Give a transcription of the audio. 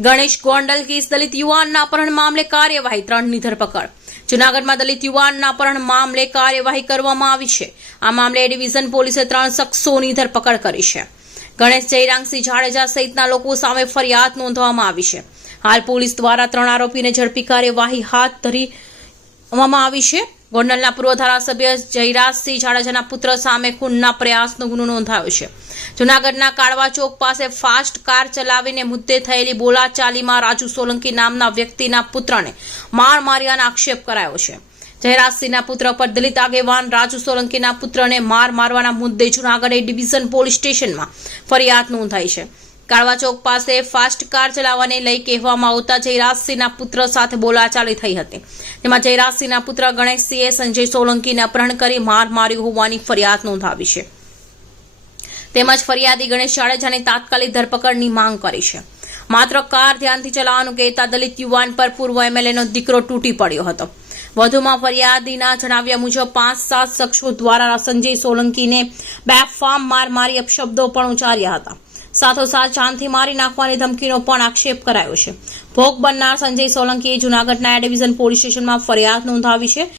Ganesh Gondal case દલિત યુવાનના અપહરણ મામલે કાર્યવાહી ત્રણની ધરપકડ. જૂનાગઢમાં દલિત યુવાનના અપહરણ મામલે કાર્યવાહી કરવામાં આવી છે. આ મામલે ડિવિઝન પોલીસે ત્રણ શખ્સોની ધરપકડ કરી છે. ગણેશ જયરાંગસિંહ જાડેજા સહિતના લોકો સામે ફરિયાદ નોંધવામાં આવી છે. હાલ પોલીસ દ્વારા ત્રણ આરોપીને ઝડપી કાર્યવાહી હાથ ધરી આવી છે. ગોંડલના પૂર્વ ધારાસભ્ય જયરાજસિંહ જાડેજાના પુત્ર સામે ખૂનના પ્રયાસનો ગુનો નોંધાયો છે. જૂનાગઢના કાળવા ચોક પાસે ફાસ્ટ કાર ચલાવીને મુદ્દે થયેલી બોલાચાલીમાં રાજુ સોલંકી નામના વ્યક્તિના પુત્રને માર માર્યાનો આક્ષેપ કરાયો છે. જયરાજસિંહના પુત્ર પર દલિત આગેવાન રાજુ સોલંકીના પુત્રને માર મારવાના મુદ્દે જૂનાગઢ ડિવિઝન પોલીસ સ્ટેશનમાં ફરિયાદ નોંધાઈ છે. કાળવા ચોક પાસે ફાસ્ટ કાર ચલાવવાને લઈ કહેવામાં આવતા જયરાજસિંહના પુત્ર સાથે બોલાચાલી થઈ હતી. તેમાં જયરાજસિંહના પુત્ર ગણેશસિંહે સંજય સોલંકીને અપહરણ કરી માર માર્યું હોવાની ફરિયાદ નોંધાવી છે. તેમજ ફરિયાદી ગણેશ જાડેજાની તાત્કાલિક ધરપકડની માંગ કરી છે. માત્ર કાર ધ્યાનથી ચલાવવાનું કહેતા દલિત યુવાન પર પૂર્વ એમએલએનો દીકરો તૂટી પડ્યો હતો. વધુમાં ફરિયાદીના જણાવ્યા મુજબ પાંચ સાત શખ્સો દ્વારા સંજય સોલંકીને બેફામ માર મારી અપશબ્દો પણ ઉચ્ચાર્યા હતા. સાથોસાથ જાનથી મારી નાખવાની ધમકીનો પણ આક્ષેપ કરાયો છે. ભોગ બનનાર સંજય સોલંકીએ જૂનાગઢના ડિવિઝન પોલીસ સ્ટેશનમાં ફરિયાદ નોંધાવી છે.